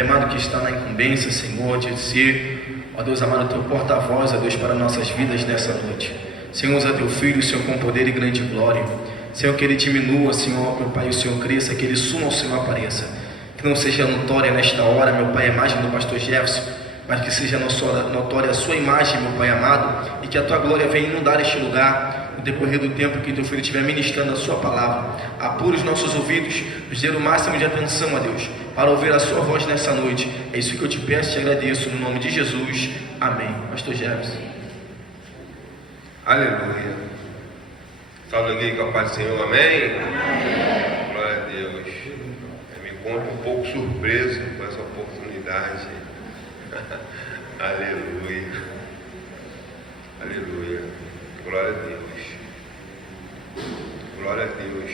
Amado, que está na incumbência, Senhor, de ser, ó Deus amado, teu porta-voz, ó Deus, para nossas vidas nessa noite. Senhor, usa teu Filho, Senhor, com poder e grande glória. Senhor, que ele diminua, Senhor, meu Pai, o Senhor cresça, que ele suma, o Senhor apareça. Que não seja notória nesta hora, meu Pai, a imagem do pastor Jefferson, mas que seja notória a sua imagem, meu Pai amado, e que a tua glória venha inundar este lugar. No decorrer do tempo que teu Filho estiver ministrando a sua palavra, apure os nossos ouvidos, nos dê o máximo de atenção, a Deus, para ouvir a sua voz nessa noite. É isso que eu te peço e te agradeço, no nome de Jesus, amém. Pastor Jefferson. Aleluia. Salve alguém com a paz do Senhor, amém? Amém. Glória a Deus. Eu me encontro um pouco surpreso com essa oportunidade. Aleluia. Aleluia. Glória a Deus. Glória a Deus.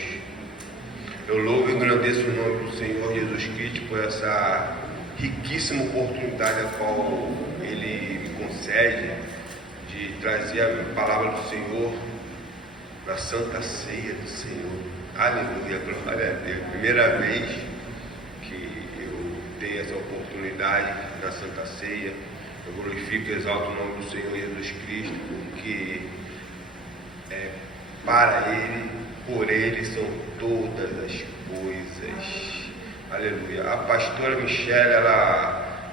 Eu louvo e agradeço o nome do Senhor Jesus Cristo por essa riquíssima oportunidade a qual Ele me concede de trazer a palavra do Senhor na Santa Ceia do Senhor. Aleluia, glória a Deus. Primeira vez que eu tenho essa oportunidade na Santa Ceia. Eu glorifico e exalto o nome do Senhor Jesus Cristo, porque para Ele, por Ele são todas as coisas. Aleluia. A pastora Michele, ela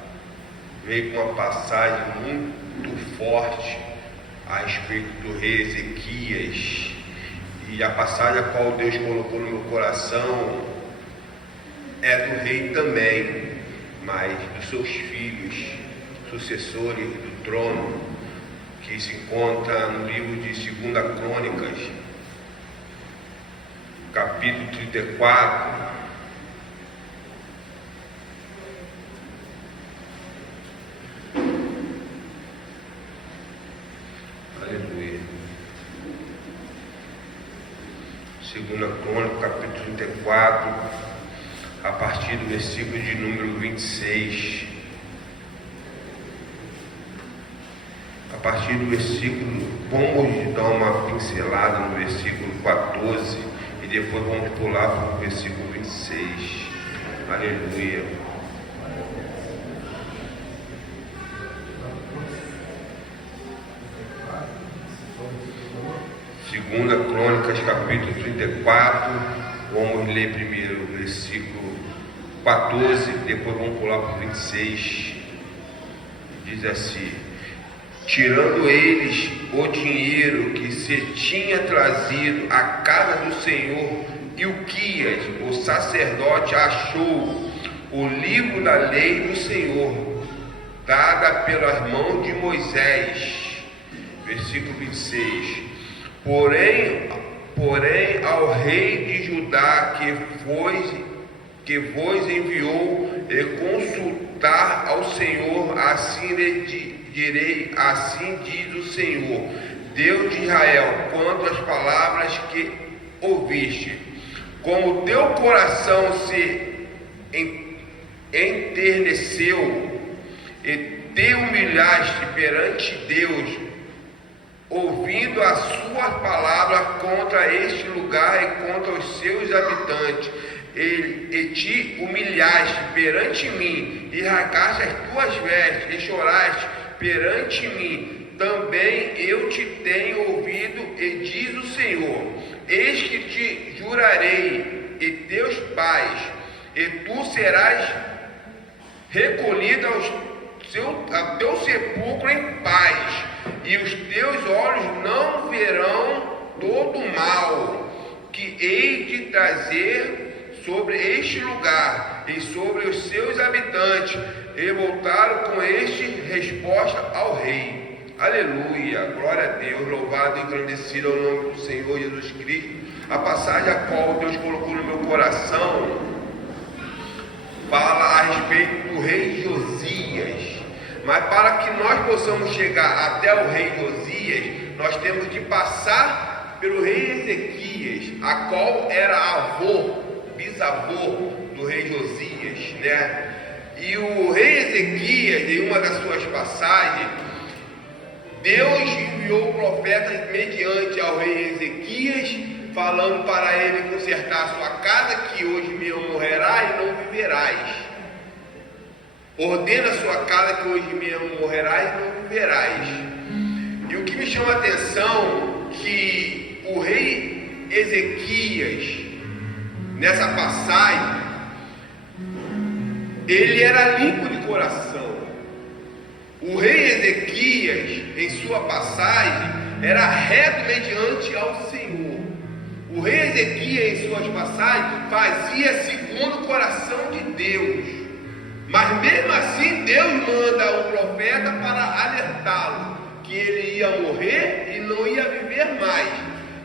veio com uma passagem muito forte a respeito do rei Ezequias. E a passagem a qual Deus colocou no meu coração é do rei também, mas dos seus filhos, sucessores do trono, que se encontra no livro de 2 Crônicas, capítulo 34. Aleluia. 2 Crônicas, capítulo 34, a partir do versículo de número 26. A partir do versículo, vamos dar uma pincelada no versículo 14 e depois vamos pular para o versículo 26. Aleluia. Segunda Crônicas, capítulo 34, vamos ler primeiro o versículo 14, depois vamos pular para o 26. Diz assim: tirando eles o dinheiro que se tinha trazido à casa do Senhor, Ilquias, o sacerdote, achou o livro da lei do Senhor, dada pelas mãos de Moisés. Versículo 26. Porém ao rei de Judá que vos enviou consultar ao Senhor, assim lhe direi, assim diz o Senhor, Deus de Israel, quanto às palavras que ouviste, como teu coração se enterneceu e te humilhaste perante Deus, ouvindo as suas palavras contra este lugar e contra os seus habitantes, e te humilhaste perante mim, e rasgaste as tuas vestes, e choraste perante mim, também eu te tenho ouvido, e diz o Senhor, eis que te jurarei, e teus pais, e tu serás recolhido a teu sepulcro em paz, e os teus olhos não verão todo o mal que hei de trazer sobre este lugar e sobre os seus habitantes. E voltaram com este resposta ao rei. Aleluia, glória a Deus, louvado e engrandecido ao nome do Senhor Jesus Cristo. A passagem a qual Deus colocou no meu coração fala a respeito do rei Josias. Mas para que nós possamos chegar até o rei Josias, nós temos que passar pelo rei Ezequias, a qual era bisavô do rei Josias, né? E o rei Ezequias, em uma das suas passagens, Deus enviou profetas mediante ao rei Ezequias, falando para ele consertar a sua casa, que hoje mesmo morrerás e não viverás. ordena a sua casa que hoje mesmo morrerás e não viverás. E o que me chama a atenção que o rei Ezequias, nessa passagem, ele era limpo de coração. O rei Ezequias, em sua passagem, era reto mediante ao Senhor. O rei Ezequias, em suas passagens, fazia segundo o coração de Deus. Mas mesmo assim, Deus manda o profeta para alertá-lo que ele ia morrer e não ia viver mais.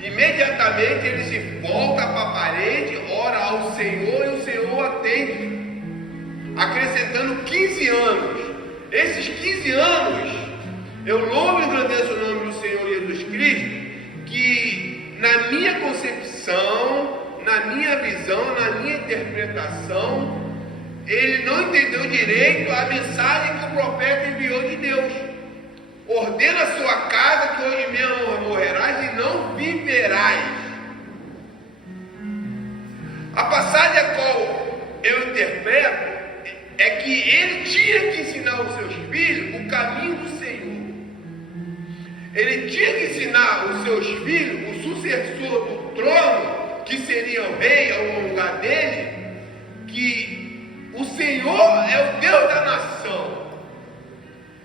Imediatamente ele se volta para a parede, ora ao Senhor e o Senhor atende, acrescentando 15 anos. Esses 15 anos, eu louvo e agradeço o nome do Senhor Jesus Cristo, que na minha concepção, na minha visão, na minha interpretação, ele não entendeu direito a mensagem que o profeta enviou de Deus. Ordena a sua casa que hoje mesmo morrerás e não viverás. A passagem a qual eu interpreto é que ele tinha que ensinar aos seus filhos o caminho do Senhor. Ele tinha que ensinar aos seus filhos, o sucessor do trono, que seria o rei ao lugar dele, que o Senhor é o Deus da nação.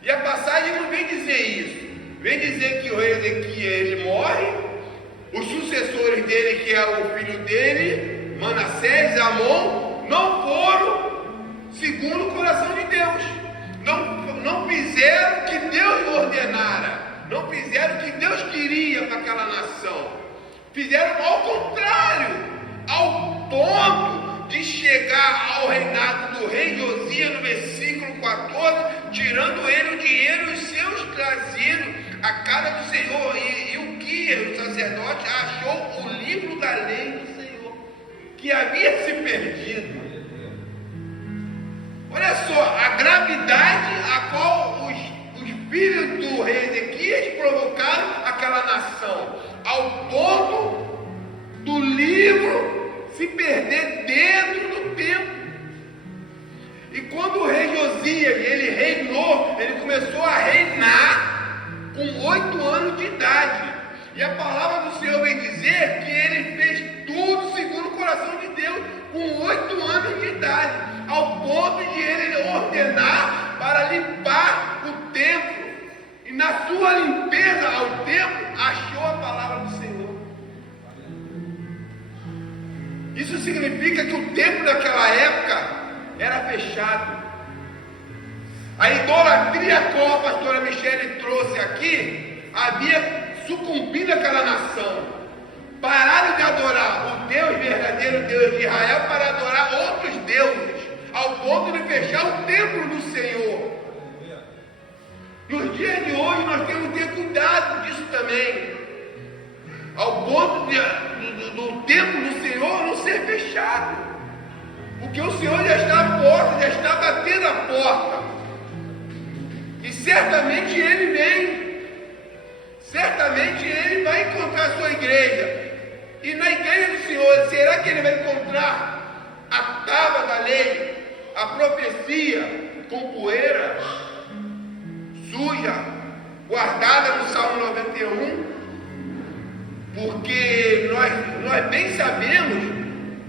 E a passagem não vem dizer isso. Vem dizer que o rei Ezequias ele morre, os sucessores dele, que é o filho dele, Manassés, Amon, não foram segundo o coração de Deus. Não fizeram o que Deus ordenara. Não fizeram o que Deus queria para aquela nação. Fizeram ao contrário, ao ponto de chegar ao reinado do rei Josias, no versículo 14, tirando ele o dinheiro e os seus trazidos à casa do Senhor. E o guia, o sacerdote, achou o livro da lei do Senhor, que havia se perdido. Olha só, a gravidade a qual os filhos do rei Ezequias provocaram aquela nação, ao ponto do livro se perder dentro do templo. E quando o rei Josias, ele reinou, ele começou a reinar com 8 anos de idade. E a palavra do Senhor vem dizer que ele fez tudo segundo o coração de Deus, com 8 anos de idade, ao ponto de ele ordenar para limpar o templo. E na sua limpeza ao templo, achou a palavra do Senhor. Isso significa que o templo naquela época era fechado. A idolatria a qual a pastora Michele trouxe aqui havia sucumbido àquela nação. Pararam de adorar o Deus verdadeiro, Deus de Israel, para adorar outros deuses, ao ponto de fechar o templo do Senhor. Nos dias de hoje nós temos que ter cuidado disso também, ao ponto do templo do Senhor não ser fechado, porque o Senhor já está à porta, já está batendo a porta, e certamente Ele vem, certamente Ele vai encontrar a sua igreja. E na igreja do Senhor, será que Ele vai encontrar a tábua da lei, a profecia com poeira, suja, guardada no Salmo 91? Porque nós bem sabemos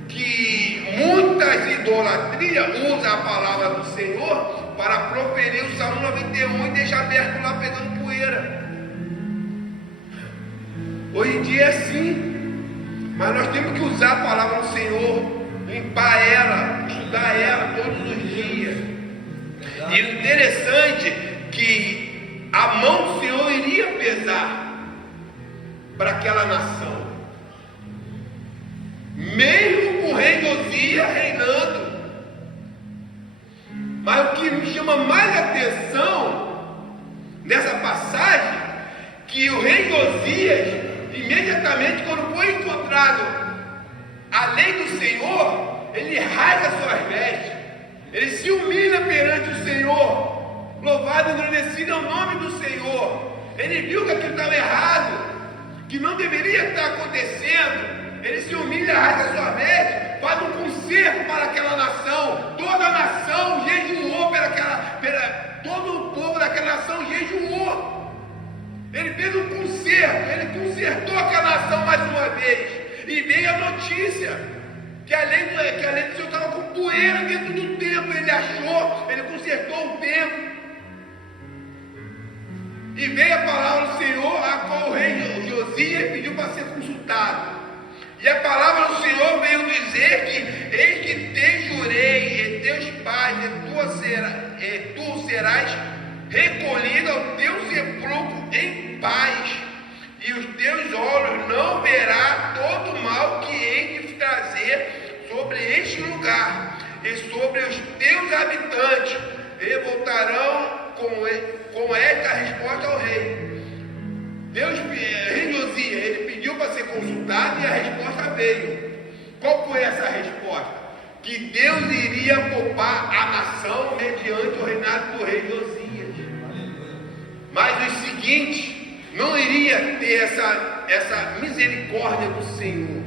que muitas idolatrias usam a palavra do Senhor para proferir o Salmo 91 e deixar aberto lá pegando poeira. Hoje em dia é assim. Mas nós temos que usar a palavra do Senhor, limpar ela, estudar ela todos os dias. E o interessante é que a mão do Senhor iria pesar para aquela nação. Mesmo com o rei Josias reinando. Mas o que me chama mais atenção nessa passagem, que o rei Josias, imediatamente quando foi encontrado a lei do Senhor, ele rasga suas vestes, ele se humilha perante o Senhor, louvado e agradecido é o nome do Senhor. Ele viu que aquilo estava errado, que não deveria estar acontecendo. Ele se humilha, rasga sua veste, faz um concerto para aquela nação. Toda a nação jejuou notícia que a lei do Senhor estava com poeira dentro do templo. Ele achou, ele consertou o templo. E veio a palavra do Senhor, a qual o rei Josias pediu para ser consultado. E a palavra do Senhor veio dizer que: eis que te jurei, e teus pais, e tu serás recolhido ao teu sepulcro em paz, e os teus olhos não verá todo o mal que hei de trazer sobre este lugar e sobre os teus habitantes, e voltarão com esta resposta ao rei. Rei Josias, ele pediu para ser consultado e a resposta veio. Qual foi essa resposta? Que Deus iria poupar a nação mediante o reinado do rei Josias. Mas os seguintes não iria ter essa misericórdia do Senhor.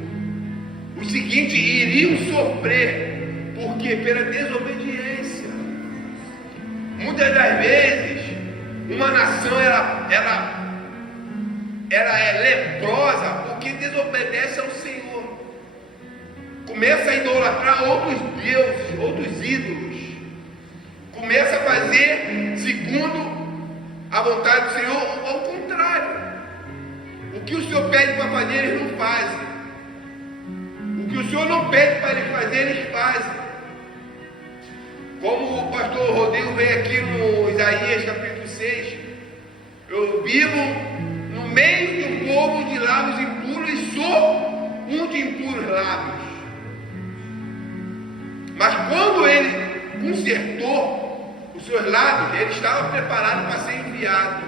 Os seguintes iriam sofrer. Por quê? Pela desobediência. Muitas das vezes, uma nação ela é leprosa porque desobedece ao Senhor. Começa a idolatrar outros deuses, outros ídolos. Começa a fazer segundo a vontade do Senhor, ou ao contrário. O que o Senhor pede para fazer, eles não fazem. O que o Senhor não pede para eles fazer, eles fazem. Como o pastor Rodrigo veio aqui no Isaías capítulo 6, eu vivo no meio de um povo de lábios impuros e sou um de impuros lábios. Mas quando ele consertou os seus lábios, ele estava preparado para ser enviado.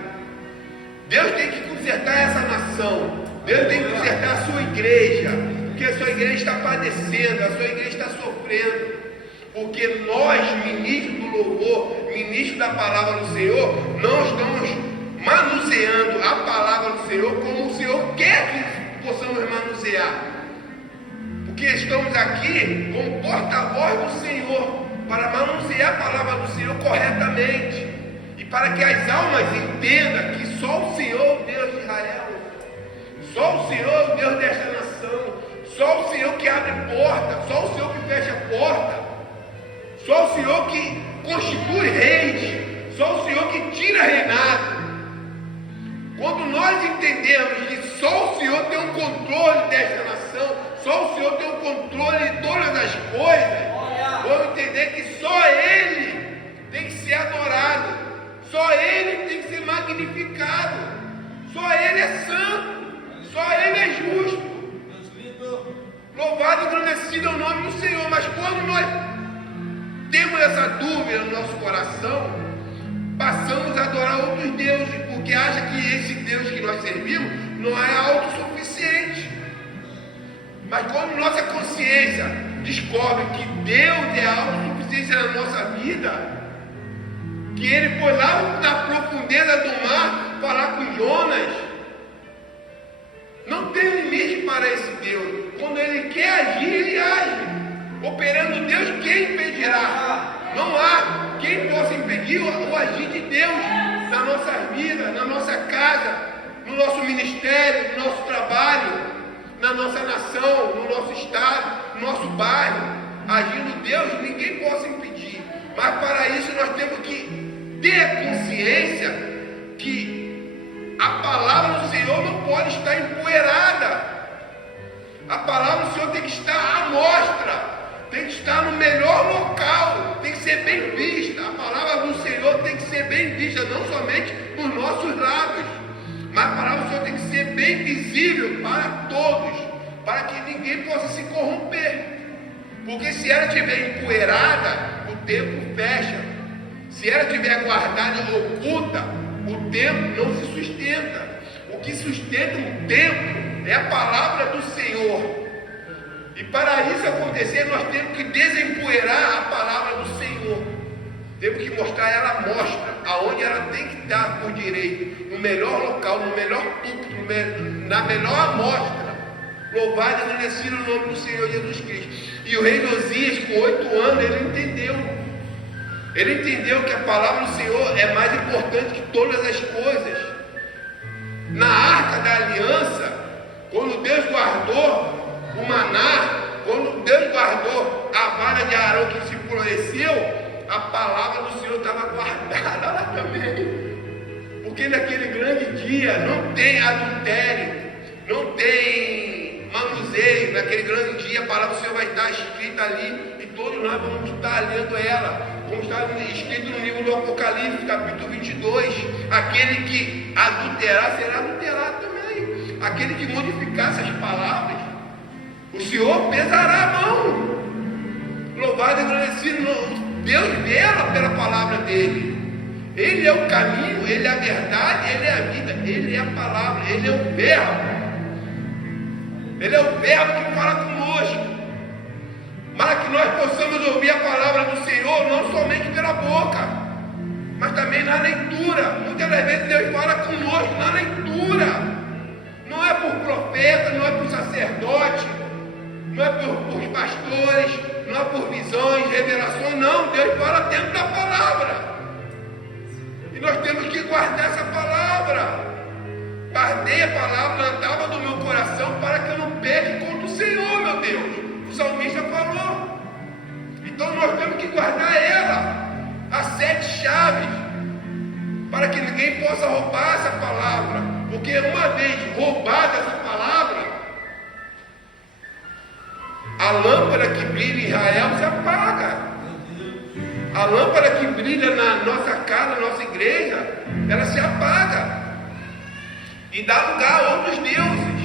Deus tem que consertar essa nação. Deus tem que consertar a sua igreja, porque a sua igreja está padecendo, a sua igreja está sofrendo. Porque nós, ministros do louvor, ministros da palavra do Senhor, não estamos manuseando a palavra do Senhor como o Senhor quer que possamos manusear. Porque estamos aqui como porta-voz do Senhor, para manusear a palavra do Senhor corretamente. E para que as almas entendam que só o Senhor é o Deus de Israel. Só o Senhor é o Deus desta nação. Só o Senhor que abre porta. Só o Senhor que fecha porta. Só o Senhor que constitui reis. Só o Senhor que tira reinado. Quando nós entendemos que só o Senhor tem o controle desta nação, só o Senhor tem o controle de todas as coisas, vamos entender que só Ele tem que ser adorado, só Ele tem que ser magnificado, só Ele é santo, só Ele é justo. Louvado e agradecido é o nome do Senhor. Mas quando nós temos essa dúvida no nosso coração, passamos a adorar outros deuses, porque acha que esse Deus que nós servimos não é autossuficiente. Mas quando nossa consciência descobre que Deus é a autossuficiência na nossa vida, que Ele foi lá na profundeza do mar falar com Jonas, não tem limite para esse Deus. Quando Ele quer agir, Ele age. Operando Deus, quem impedirá? Não há quem possa impedir o agir de Deus na nossa vida, na nossa casa, no nosso ministério, no nosso trabalho, na nossa nação, no nosso estado, no nosso bairro. Agindo Deus, ninguém possa impedir. Mas para isso nós temos que ter consciência que a palavra do Senhor não pode estar empoeirada. A palavra do Senhor tem que estar à mostra, tem que estar no melhor local, tem que ser bem vista. A palavra do Senhor tem que ser bem vista, não somente nos nossos lábios, mas a palavra do Senhor tem que ser bem visível para todos, para que ninguém possa se corromper. Porque se ela estiver empoeirada, o templo fecha. Se ela estiver guardada e oculta, o templo não se sustenta. O que sustenta um templo é a palavra do Senhor. E para isso acontecer, nós temos que desempoeirar a palavra do Senhor. Temos que mostrar ela à mostra, aonde ela tem que estar por direito, no melhor local, no melhor púlpito, na melhor amostra. Louvado e agradecido o nome do Senhor Jesus Cristo. E o rei Josias, com 8 anos, ele entendeu. Ele entendeu que a palavra do Senhor é mais importante que todas as coisas. Na arca da aliança, quando Deus guardou o maná, quando Deus guardou a vara de Arão que se floresceu, a palavra do Senhor estava guardada lá também. Porque naquele grande dia não tem adultério, não tem manuseio. Naquele grande dia a palavra do Senhor vai estar escrita ali e todos nós vamos estar lendo ela. Como está escrito no livro do Apocalipse, capítulo 22. Aquele que adulterar será adulterado também. Aquele que modificar essas palavras, o Senhor pesará a mão. Louvado e agradecido, Deus vela pela palavra dele. Ele é o caminho, ele é a verdade, ele é a vida, ele é a palavra, ele é o verbo. Ele é o verbo que fala conosco. Para que nós possamos ouvir a palavra do Senhor, não somente pela boca, mas também na leitura. Muitas das vezes Deus fala conosco na leitura. Não é por profeta, não é por sacerdote, não é por pastores, não é por visões, revelações, não. Deus fala dentro da palavra. E nós temos que guardar essa palavra. Guardei a palavra na tábua do meu coração para que eu não peque contra o Senhor, meu Deus. O salmista falou. Então nós temos que guardar ela, as 7 chaves, para que ninguém possa roubar essa palavra. Porque uma vez roubada essa palavra, a lâmpada que brilha em Israel se apaga. A lâmpada que brilha na nossa casa, na nossa igreja, ela se apaga e dá lugar a outros deuses.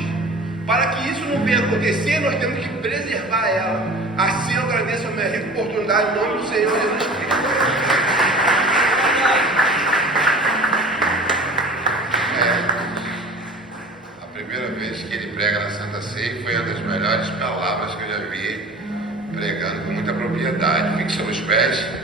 Para que isso não venha acontecer, nós temos que preservar ela. Assim eu agradeço a minha rica oportunidade em nome do Senhor Jesus Cristo. A primeira vez que ele prega na Santa Ceia foi uma das melhores palavras que eu já vi, pregando com muita propriedade. Fique sobre os pés.